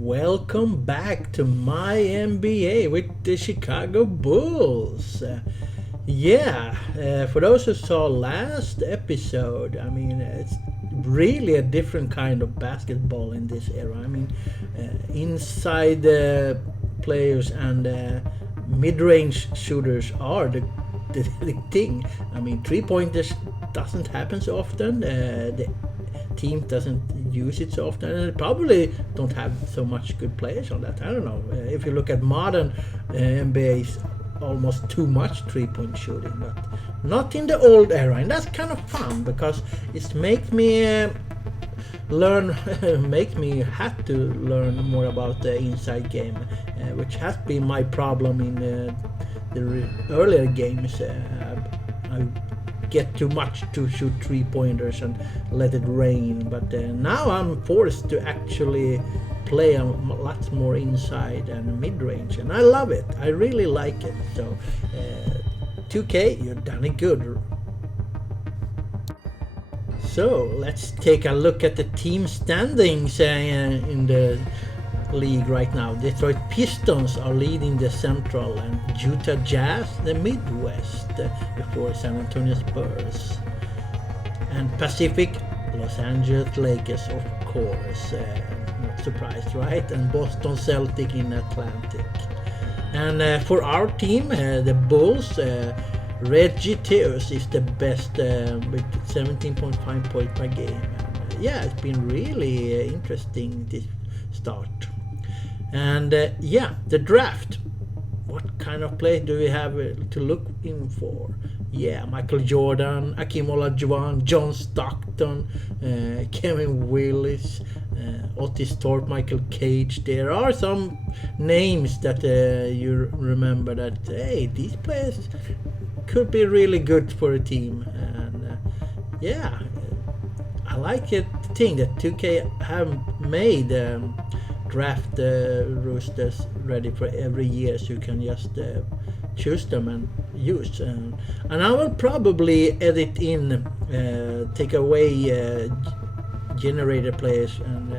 Welcome back to my NBA with the Chicago Bulls. For those who saw last episode, it's really a different kind of basketball in this era. Inside players and mid-range shooters are the thing. Three-pointers doesn't happen so often. The team doesn't use it so often, and probably don't have so much good players on that. I don't know. If you look at modern NBA, is almost too much three-point shooting, but not in the old era, and that's kind of fun because it makes me have to learn more about the inside game, which has been my problem in the earlier games. I get too much to shoot three-pointers and let it rain, but now I'm forced to actually play a lot more inside and mid-range, and I love it. I really like it. So 2K, you've done it good. So let's take a look at the team standings in the league right now. Detroit Pistons are leading the Central, and Utah Jazz the Midwest, before San Antonio Spurs. And Pacific, Los Angeles Lakers, of course, not surprised, right? And Boston Celtic in Atlantic. And for our team, the Bulls, Reggie Theus is the best with 17.5 points per game. And, it's been really interesting this start. And the draft. What kind of play do we have to look in for? Michael Jordan, Akeem Olajuwon, John Stockton, Kevin Willis, Otis Thorpe, Michael Cage. There are some names that you remember that, hey, these players could be really good for a team. And I like it. The thing that 2K have made draft roosters ready for every year, so you can just choose them and use. And I will probably edit in, take away generator players and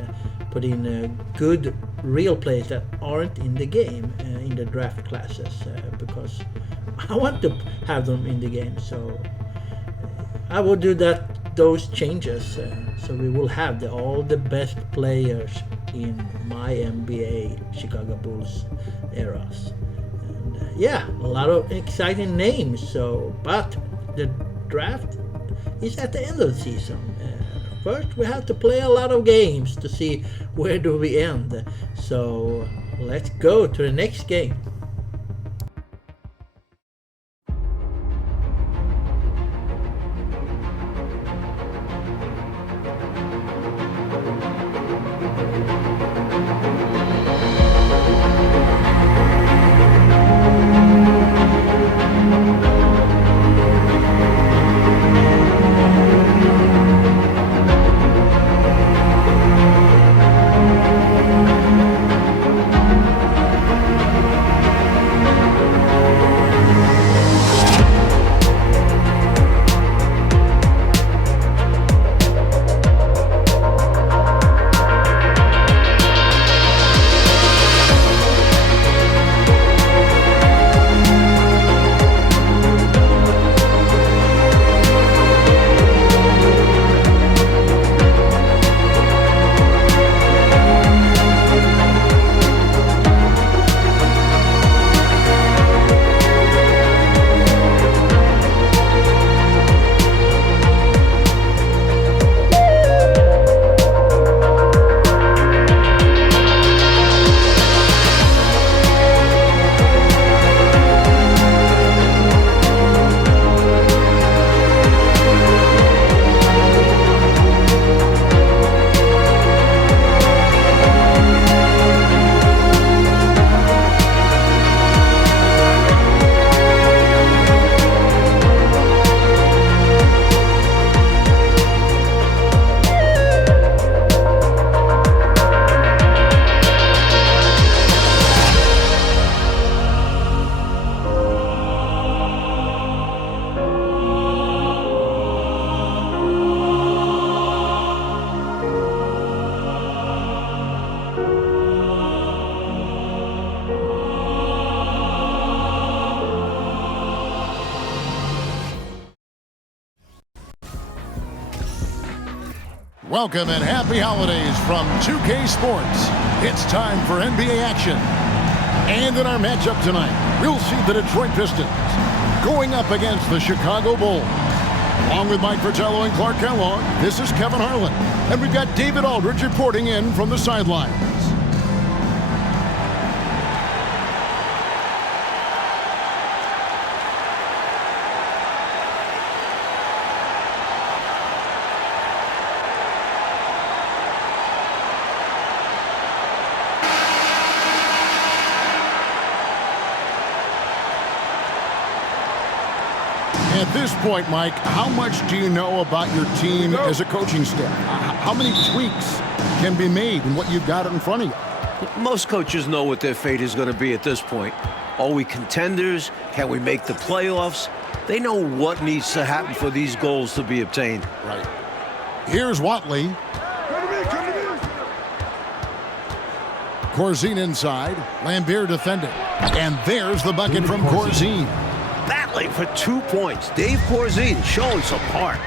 put in good real players that aren't in the game in the draft classes, because I want to have them in the game. So I will do those changes, so we will have all the best players in my NBA Chicago Bulls eras. And a lot of exciting names. But the draft is at the end of the season. First we have to play a lot of games to see where do we end. So let's go to the next game. Welcome and happy holidays from 2K Sports. It's time for NBA action. And in our matchup tonight, we'll see the Detroit Pistons going up against the Chicago Bulls. Along with Mike Fratello and Clark Kellogg, this is Kevin Harlan. And we've got David Aldridge reporting in from the sidelines. At this point, Mike, how much do you know about your team as a coaching staff? How many tweaks can be made in what you've got in front of you? Most coaches know what their fate is going to be at this point. Are we contenders? Can we make the playoffs? They know what needs to happen for these goals to be obtained. Right. Here's Watley. Corzine inside. Lambert defending. And there's the bucket from Corzine. Battling for 2 points. Dave Corzine showing some heart.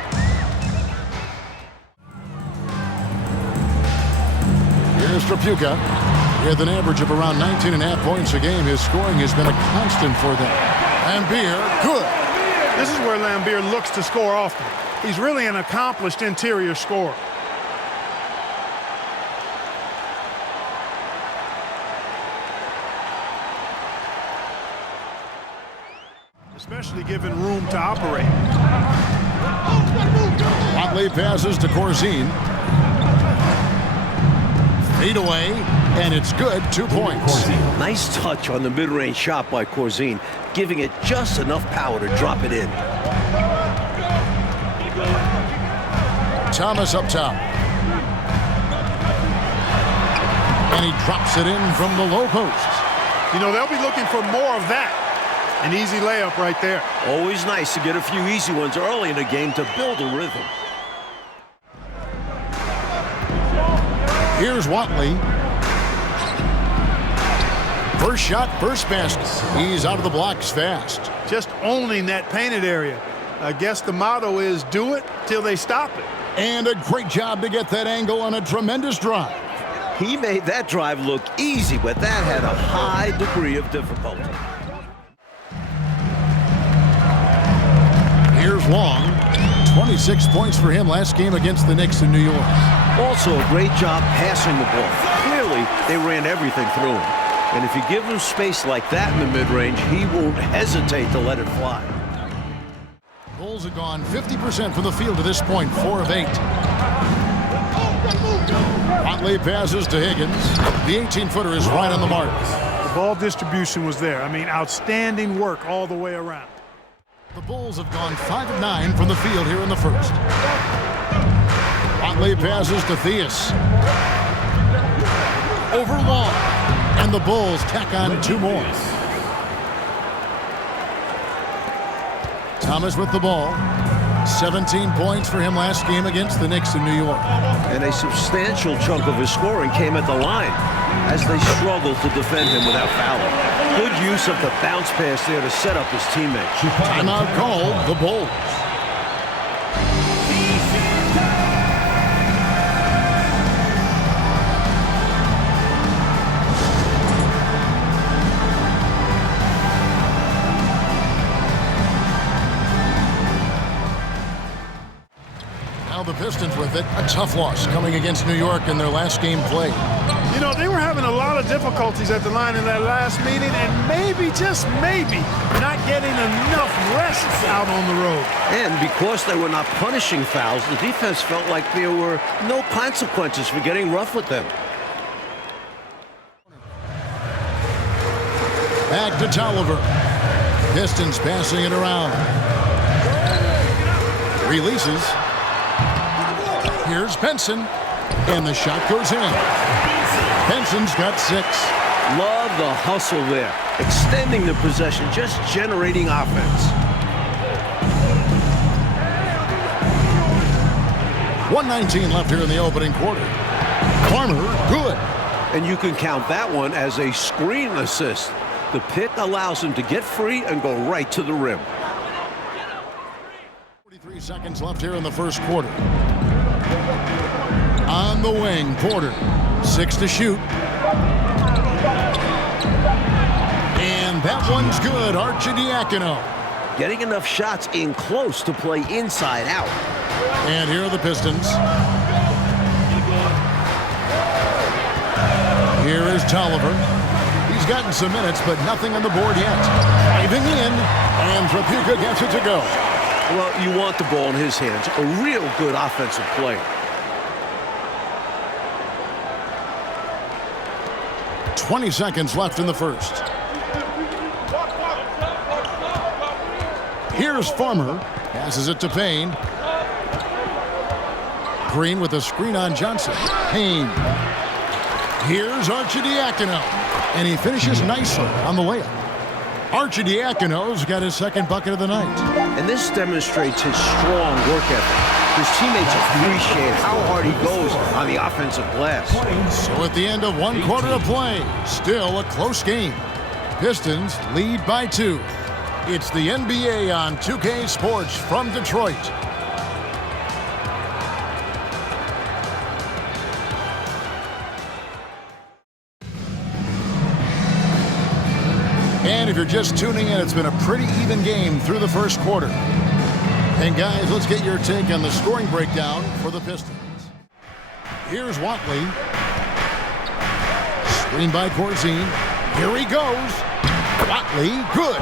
Here's Trapuka. With an average of around 19.5 points a game, his scoring has been a constant for them. Lambert, good. This is where Lambert looks to score often. He's really an accomplished interior scorer. Especially given room to operate. Watley passes to Corzine. Fade away, and it's good. 2 points. Nice touch on the mid-range shot by Corzine, giving it just enough power to drop it in. Thomas up top. And he drops it in from the low post. You know, they'll be looking for more of that. An easy layup right there. Always nice to get a few easy ones early in the game to build a rhythm. Here's Watley. First shot, first basket. He's out of the blocks fast. Just owning that painted area. I guess the motto is do it till they stop it. And a great job to get that angle on a tremendous drive. He made that drive look easy, but that had a high degree of difficulty. Here's Long. 26 points for him last game against the Knicks in New York. Also a great job passing the ball. Clearly, they ran everything through him. And if you give him space like that in the mid-range, he won't hesitate to let it fly. Bulls have gone 50% from the field to this point, 4 of 8. Watley passes to Higgins. The 18-footer is right on the mark. The ball distribution was there. I mean, outstanding work all the way around. The Bulls have gone 5 of 9 from the field here in the first. Watley passes to Theus. Over Long. And the Bulls tack on 2 more. Thomas with the ball. 17 points for him last game against the Knicks in New York. And a substantial chunk of his scoring came at the line as they struggled to defend him without fouling. Good use of the bounce pass there to set up his teammates. Timeout called, the Bulls. Now the Pistons with it. A tough loss coming against New York in their last game played. You know, they were having a lot of difficulties at the line in that last meeting, and maybe, just maybe, not getting enough rest out on the road. And because they were not punishing fouls, the defense felt like there were no consequences for getting rough with them. Back to Tolliver. Pistons passing it around. Releases. Here's Benson. And the shot goes in. Benson's got 6. Love the hustle there. Extending the possession, just generating offense. 1:19 left here in the opening quarter. Farmer, good. And you can count that one as a screen assist. The pick allows him to get free and go right to the rim. 43 seconds left here in the first quarter. From the wing, Porter. 6 to shoot. And that one's good. Arcidiacono. Getting enough shots in close to play inside out. And here are the Pistons. Here is Tolliver. He's gotten some minutes, but nothing on the board yet. Driving in, and Trapuka gets it to go. Well, you want the ball in his hands. A real good offensive play. 20 seconds left in the first. Here's Farmer. Passes it to Payne. Green with a screen on Johnson. Payne. Here's Arcidiacono. And he finishes nicely on the layup. Arcidiacono's got his second bucket of the night. And this demonstrates his strong work ethic. His teammates appreciate how hard he goes on the offensive glass. So at the end of 1 quarter of play, still a close game. Pistons lead by 2. It's the NBA on 2K Sports from Detroit. And if you're just tuning in, it's been a pretty even game through the first quarter. And guys, let's get your take on the scoring breakdown for the Pistons. Here's Watley. Screen by Corzine. Here he goes. Watley, good.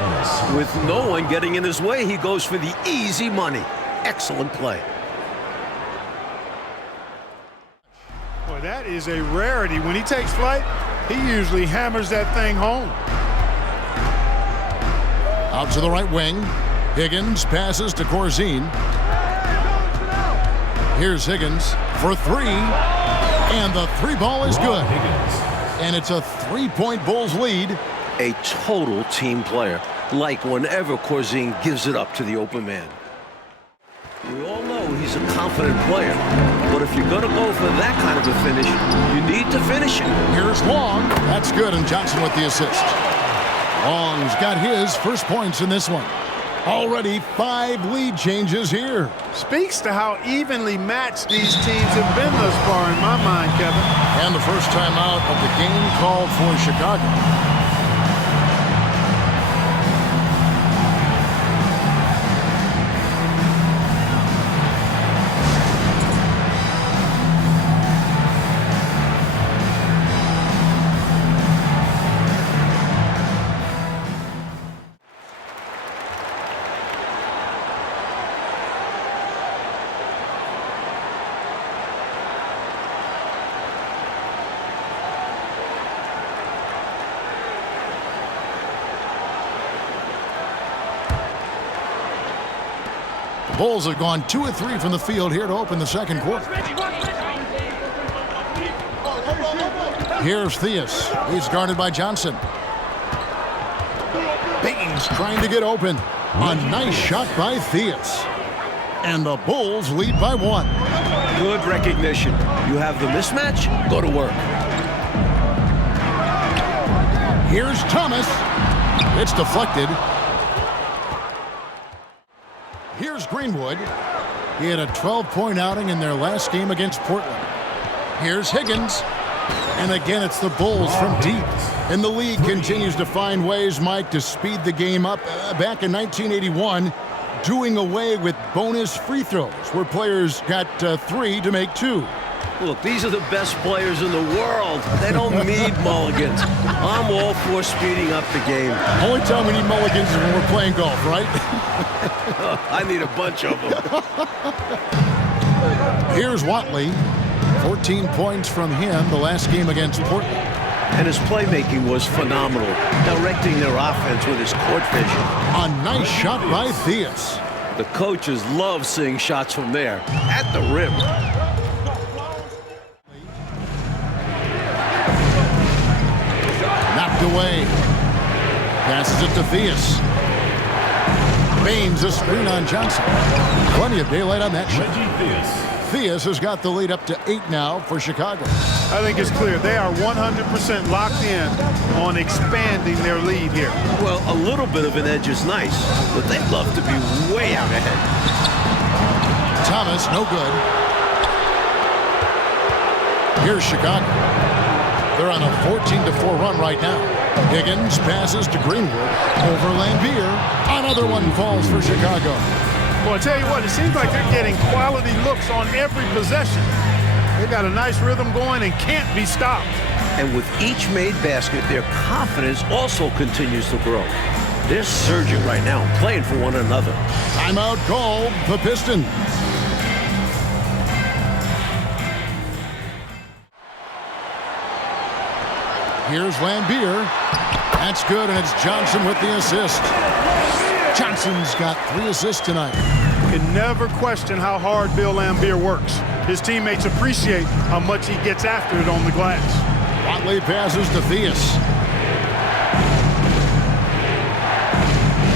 With no one getting in his way, he goes for the easy money. Excellent play. Boy, that is a rarity. When he takes flight, he usually hammers that thing home. Out to the right wing. Higgins passes to Corzine. Here's Higgins for 3. And the 3 ball is good. And it's a 3-point Bulls lead. A total team player, like whenever Corzine gives it up to the open man. We all know he's a confident player, but if you're going to go for that kind of a finish, you need to finish it. Here's Long. That's good, and Johnson with the assist. Long's got his first points in this one. Already 5 lead changes here. Speaks to how evenly matched these teams have been thus far in my mind, Kevin. And the first time out of the game called for Chicago. Bulls have gone 2 of 3 from the field here to open the second quarter. Here's Theus. He's guarded by Johnson. Baines trying to get open. A nice shot by Theus. And the Bulls lead by 1. Good recognition. You have the mismatch, go to work. Here's Thomas. It's deflected. Here's Greenwood. He had a 12-point outing in their last game against Portland. Here's Higgins. And again, it's the Bulls from deep. And the league continues to find ways, Mike, to speed the game up. Back in 1981, doing away with bonus free throws, where players got 3 to make 2. Look, these are the best players in the world. They don't need mulligans. I'm all for speeding up the game. Only time we need mulligans is when we're playing golf, right? I need a bunch of them. Here's Watley. 14 points from him the last game against Portland. And his playmaking was phenomenal, directing their offense with his court vision. A nice shot by Theus. The coaches love seeing shots from there, at the rim. Knocked away. Passes it to Theus. Baines a screen on Johnson. Plenty of daylight on that shot. Theus has got the lead up to 8 now for Chicago. I think it's clear they are 100% locked in on expanding their lead here. Well, a little bit of an edge is nice, but they'd love to be way out ahead. Thomas, no good. Here's Chicago. They're on a 14-4 run right now. Higgins passes to Greenwood. Over Lambier. Another one falls for Chicago. Well, I tell you what, it seems like they're getting quality looks on every possession. They got a nice rhythm going and can't be stopped. And with each made basket, their confidence also continues to grow. They're surging right now, playing for one another. Timeout called the Pistons. Here's Lambier. That's good, and it's Johnson with the assist. Johnson's got 3 assists tonight. You can never question how hard Bill Lambier works. His teammates appreciate how much he gets after it on the glass. Watley passes to Theus.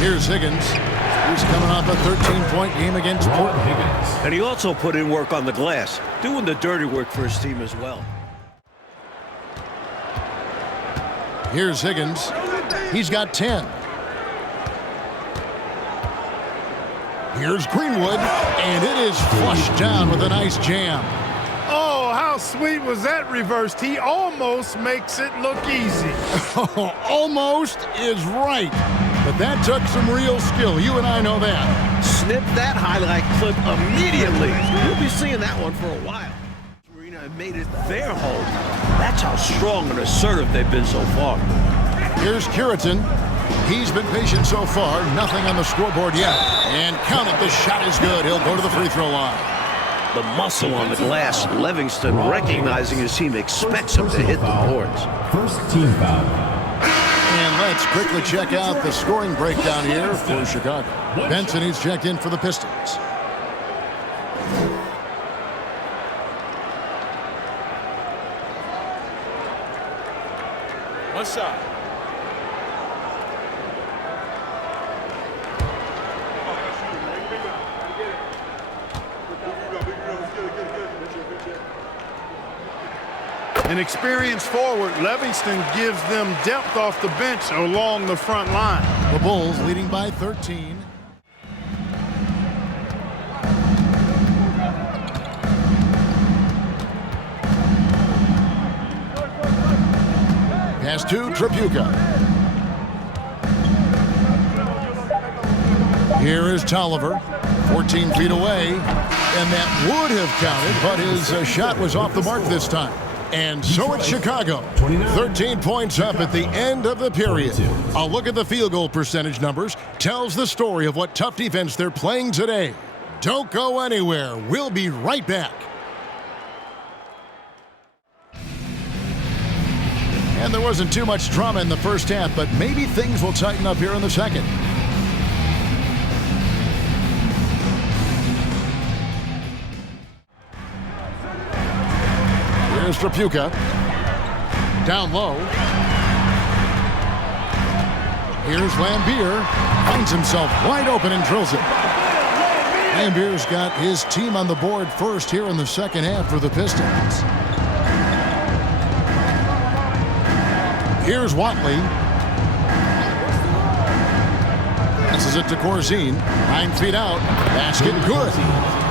Here's Higgins. He's coming off a 13-point game against Portland. And he also put in work on the glass, doing the dirty work for his team as well. Here's Higgins. He's got 10. Here's Greenwood, and it is flushed down with a nice jam. Oh, how sweet was that reversed? He almost makes it look easy. Almost is right. But that took some real skill. You and I know that. Snip that highlight clip immediately. We'll be seeing that one for a while. Arena made it their home. That's how strong and assertive they've been so far. Here's Curitan. He's been patient so far. Nothing on the scoreboard yet. And count it, the shot is good. He'll go to the free throw line. The muscle on the glass. Livingston, recognizing his team, expects him to hit the boards. First team foul. And let's quickly check out the scoring breakdown here for Chicago. Benson, he's checked in for the Pistons. One shot. An experienced forward, Livingston gives them depth off the bench along the front line. The Bulls leading by 13. Pass to Tripucka. Here is Tolliver, 14 feet away, and that would have counted, but his shot was off the mark this time. And so it's Chicago, 13 points up at the end of the period. A look at the field goal percentage numbers tells the story of what tough defense they're playing today. Don't go anywhere. We'll be right back. And there wasn't too much drama in the first half, but maybe things will tighten up here in the second. Here's Tripucka. Down low. Here's Lambier. Finds himself wide open and drills it. Lambier's got his team on the board first here in the second half for the Pistons. Here's Watley. Passes it to Corzine. 9 feet out. Basket good.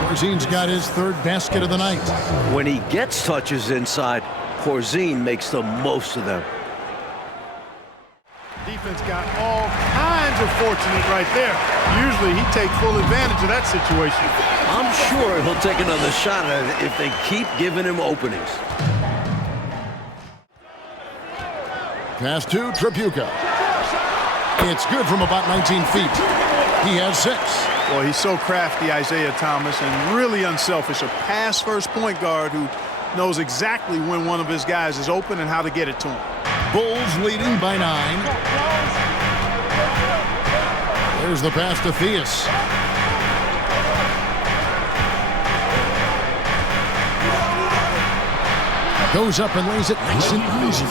Corzine's got his 3rd basket of the night. When he gets touches inside, Corzine makes the most of them. Defense got all kinds of fortunate right there. Usually he takes full advantage of that situation. I'm sure he'll take another shot at it if they keep giving him openings. Pass to Tripucka. It's good from about 19 feet. He has 6. Boy, he's so crafty, Isiah Thomas, and really unselfish. A pass-first point guard who knows exactly when one of his guys is open and how to get it to him. Bulls leading by 9. There's the pass to Theus. Goes up and lays it nice and easy.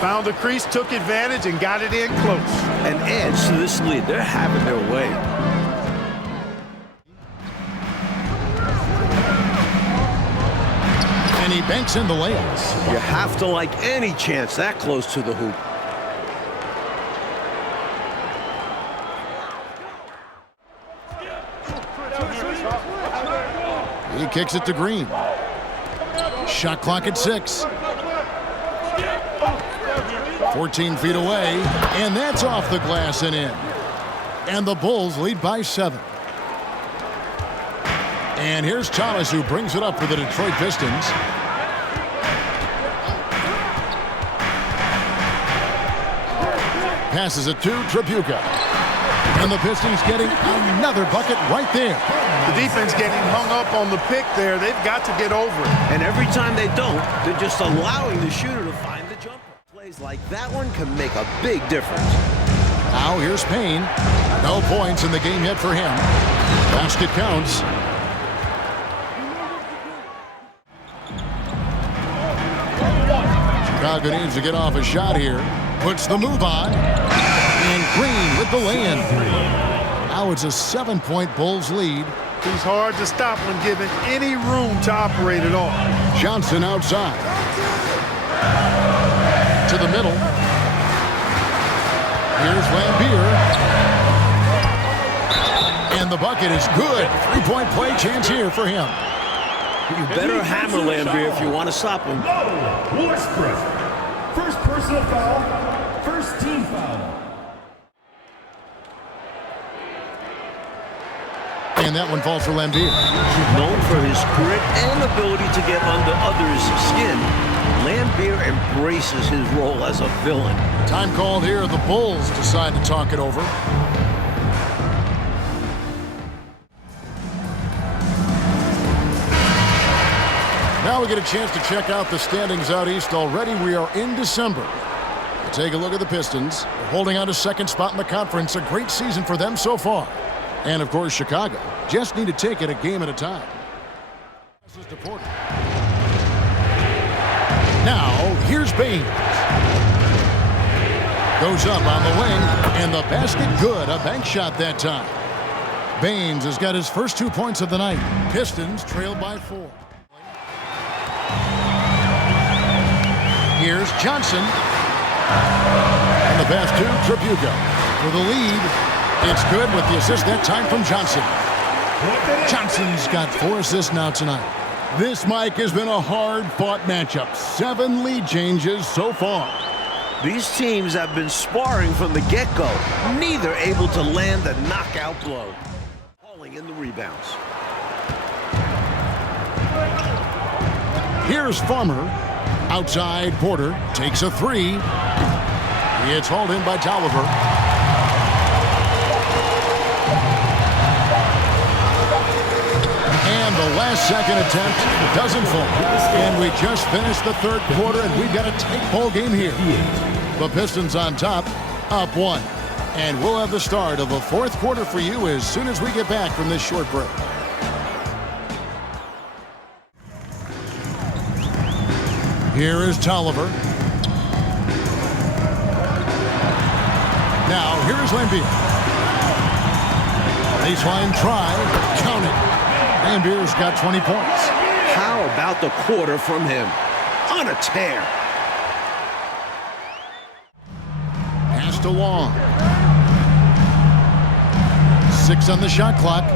Found the crease, took advantage, and got it in close. An edge to this lead. They're having their way. And he banks in the layups. You have to like any chance that close to the hoop. He kicks it to Green. Shot clock at 6. 14 feet away, and that's off the glass and in. And the Bulls lead by 7. And here's Thomas, who brings it up for the Detroit Pistons. Passes it to Tripucka. And the Pistons getting another bucket right there. The defense getting hung up on the pick there. They've got to get over it. And every time they don't, they're just allowing the shooter to find the jumper. Plays like that one can make a big difference. Now here's Payne. No points in the game yet for him. Basket counts. Chicago needs to get off a shot here. Puts the move on. And Green with the lay-in. Now it's a 7-point Bulls lead. He's hard to stop when given any room to operate at all. Johnson outside. To the middle. Here's Lambier. And the bucket is good. 3-point play chance here for him. You better hammer Lambier if you want to stop him. Westbrook. First personal foul. First team foul. And that one falls for Lambier. Known for his grit and ability to get under others' skin, Lambier embraces his role as a villain. Time called here. The Bulls decide to talk it over. Now we get a chance to check out the standings out east already. We are in December. We'll take a look at the Pistons. They're holding on to second spot in the conference. A great season for them so far. And, of course, Chicago just need to take it a game at a time. This is Porter. Now, here's Baines. Goes up on the wing, and the basket good. A bank shot that time. Baines has got his first 2 points of the night. Pistons trail by 4. Here's Johnson. And the pass to Tripucka for the lead. It's good with the assist that time from Johnson. Johnson's got 4 assists now tonight. This, Mike, has been a hard-fought matchup. 7 lead changes so far. These teams have been sparring from the get-go, neither able to land a knockout blow. Hauling in the rebounds. Here's Farmer. Outside, Porter takes a 3. It's hauled in by Tolliver. And the last-second attempt doesn't fall. And we just finished the third quarter, and we've got a tight ball game here. The Pistons on top, up 1. And we'll have the start of the fourth quarter for you as soon as we get back from this short break. Here is Tolliver. Now, here is Lambier. Baseline try. Count it. Lambier's got 20 points. How about the quarter from him? On a tear. Passed along. 6 on the shot clock.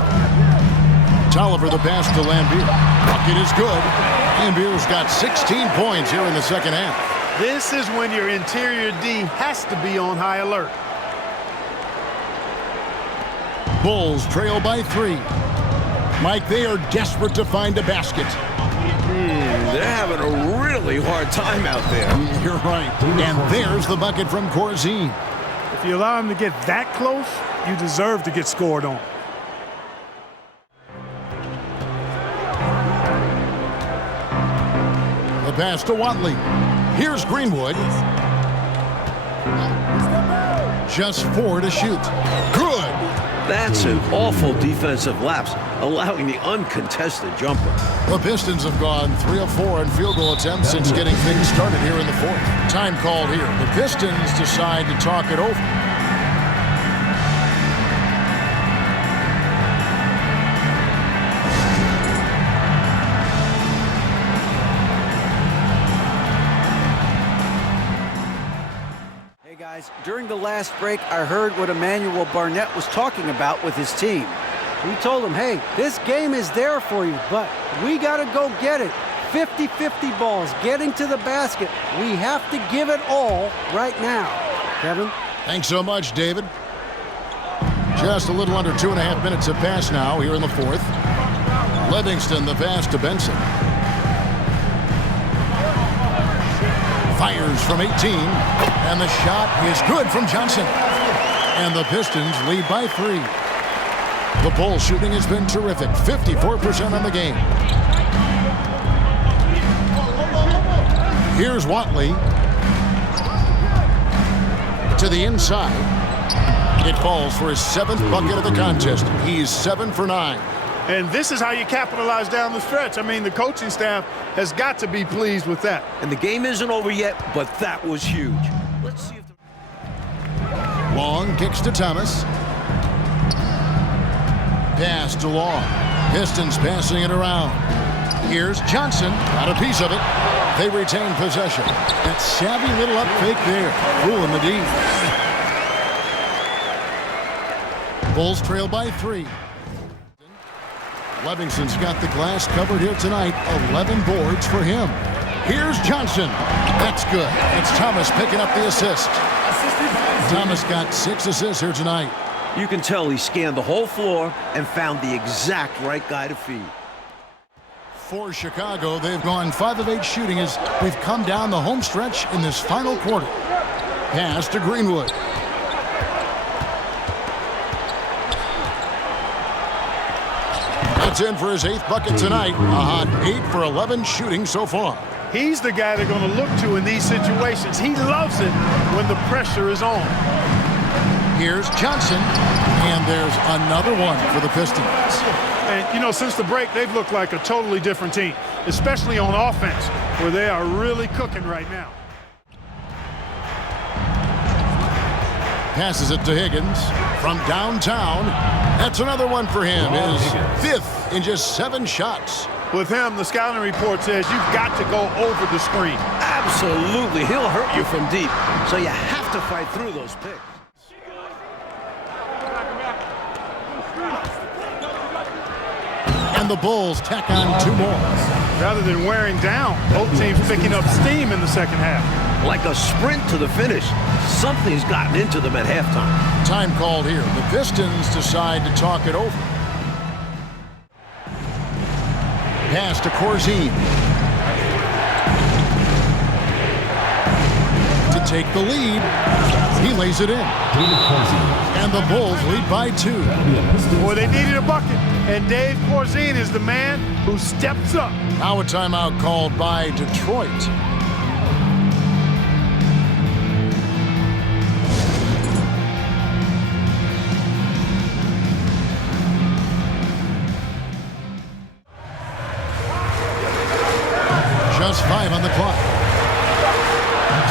Tolliver the pass to Lambier. Bucket is good. Lambier's got 16 points here in the second half. This is when your interior D has to be on high alert. Bulls trail by 3. Mike, they are desperate to find a basket. They're having a really hard time out there. You're right. And there's the bucket from Corzine. If you allow him to get that close, you deserve to get scored on. The pass to Watley. Here's Greenwood. Just 4 to shoot. Good. That's an awful defensive lapse, allowing the uncontested jumper. The Pistons have gone 3 of 4 on field goal attempts since getting things started here in the fourth. Time called here. The Pistons decide to talk it over. During the last break, I heard what Emmanuel Barnett was talking about with his team. He told him, hey, this game is there for you, but we got to go get it. 50-50 balls, getting to the basket. We have to give it all right now. Kevin? Thanks so much, David. Just a little under 2.5 minutes have passed now here in the fourth. Livingston, the pass to Benson. Fires from 18, and the shot is good from Johnson. And the Pistons lead by 3. The Bulls shooting has been terrific, 54% on the game. Here's Watley to the inside. It falls for his 7th bucket of the contest. He's 7 for 9. And this is how you capitalize down the stretch. I mean, the coaching staff has got to be pleased with that. And the game isn't over yet, but that was huge. Let's see if Long kicks to Thomas. Pass to Long. Pistons passing it around. Here's Johnson. Got a piece of it. They retain possession. That savvy little up fake there. Fooling the D. Bulls trail by 3. Livingston's got the glass covered here tonight. 11 boards for him. Here's Johnson. That's good. It's Thomas picking up the assist. Thomas got 6 assists here tonight. you can tell he scanned the whole floor and found the exact right guy to feed. For Chicago, they've gone 5 of 8 shooting as we've come down the home stretch in this final quarter. Pass to Greenwood. That's in for his 8th bucket tonight. A hot 8 for 11 shooting so far. He's the guy they're going to look to in these situations. He loves it when the pressure is on. Here's Johnson, and there's another one for the Pistons. And, you know, since the break, they've looked like a totally different team, especially on offense, where they are really cooking right now. Passes it to Higgins from downtown. That's another one for him. His 5th in just 7 shots. With him, the scouting report says you've got to go over the screen. Absolutely. He'll hurt you from deep, so you have to fight through those picks. And the Bulls tack on 2 more. Rather than wearing down, both teams picking up steam in the second half. Like a sprint to the finish. Something's gotten into them at halftime. Time called here. The Pistons decide to talk it over. Pass to Corzine. To take the lead. He lays it in. And the Bulls lead by 2. Boy, they needed a bucket. And Dave Corzine is the man who steps up. Now a timeout called by Detroit. Just 5 on the clock.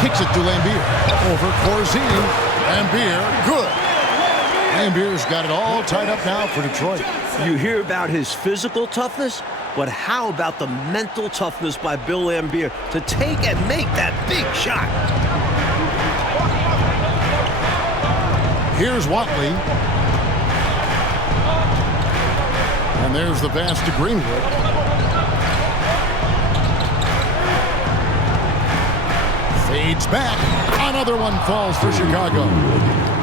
Kicks it to Lambier. Over Corzine. Lambier, good. Lambier's got it all tied up now for Detroit. You hear about his physical toughness, but how about the mental toughness by Bill Lambier to take and make that big shot? Here's Watley. And there's the pass to Greenwood. Fades back. Another one falls for Chicago.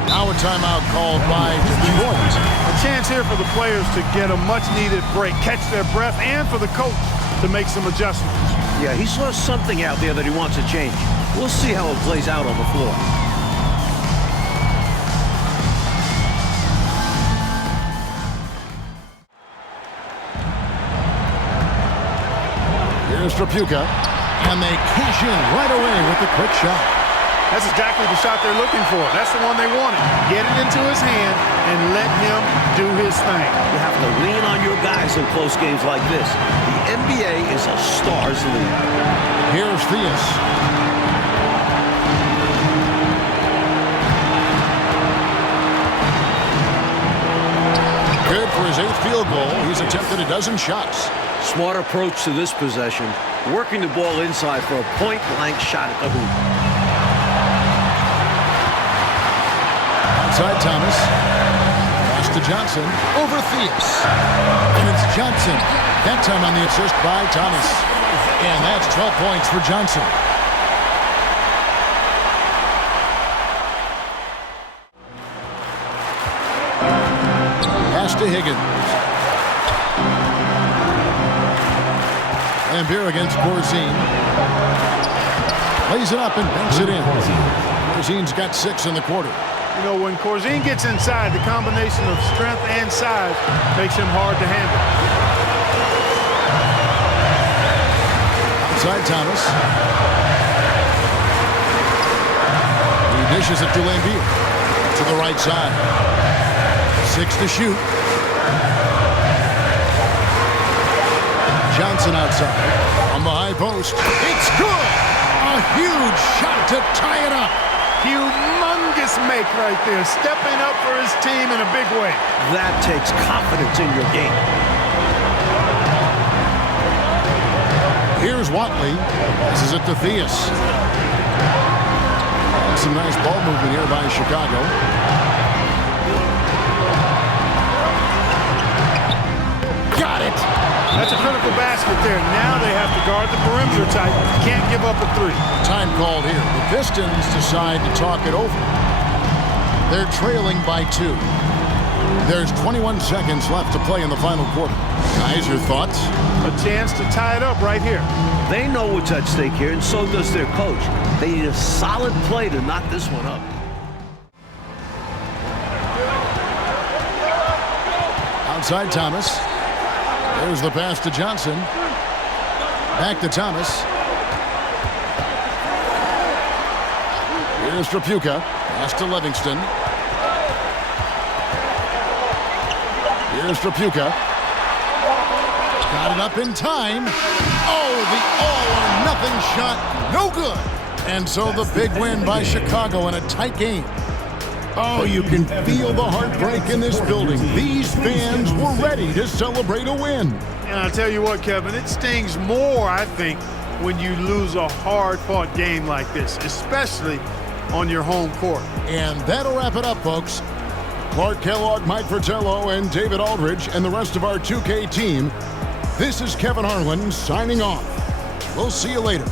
Now a timeout called by Detroit. A chance here for the players to get a much-needed break, catch their breath, and for the coach to make some adjustments. Yeah, he saw something out there that he wants to change. We'll see how it plays out on the floor. Here's Trapuka, and they cash in right away with the quick shot. That's exactly the shot they're looking for. That's the one they wanted. Get it into his hand and let him do his thing. You have to lean on your guys in close games like this. The NBA is a stars league. Here's Theus. Good for his 8th field goal. He's attempted a dozen shots. Smart approach to this possession. Working the ball inside for a point-blank shot at the hoop. Outside Thomas. Pass to Johnson. Over Theus. And it's Johnson. That time on the assist by Thomas. And that's 12 points for Johnson. Pass to Higgins. Lambeer against Corzine. Lays it up and banks it in. Corzine's got 6 in the quarter. You know, when Corzine gets inside, the combination of strength and size makes him hard to handle. Outside Thomas. He dishes it to Lambeer. To the right side. 6 to shoot. Johnson outside. On the high post. It's good! A huge shot to tie it up. Humongous make right there. Stepping up for his team in a big way. That takes confidence in your game. Here's Watley. Passes it to Theus. Some nice ball movement here by Chicago. Got it. That's a critical basket there. Now they have to guard the perimeter tight. Can't give up a 3. Time called here. The Pistons decide to talk it over. They're trailing by 2. There's 21 seconds left to play in the final quarter. Guys, your thoughts? A chance to tie it up right here. They know what's at stake here, and so does their coach. They need a solid play to knock this one up. Outside Thomas. There's the pass to Johnson. Back to Thomas. Here's Trapuka. Pass to Livingston. Here's Trapuka. Got it up in time. Oh, the all-or-nothing shot. No good. And so the big win by Chicago in a tight game. Oh, you can feel the heartbreak in this building. These fans were ready to celebrate a win. And I'll tell you what, Kevin, it stings more, I think, when you lose a hard-fought game like this, especially on your home court. And that'll wrap it up, folks. Clark Kellogg, Mike Fratello, and David Aldridge, and the rest of our 2K team. This is Kevin Harlan signing off. We'll see you later.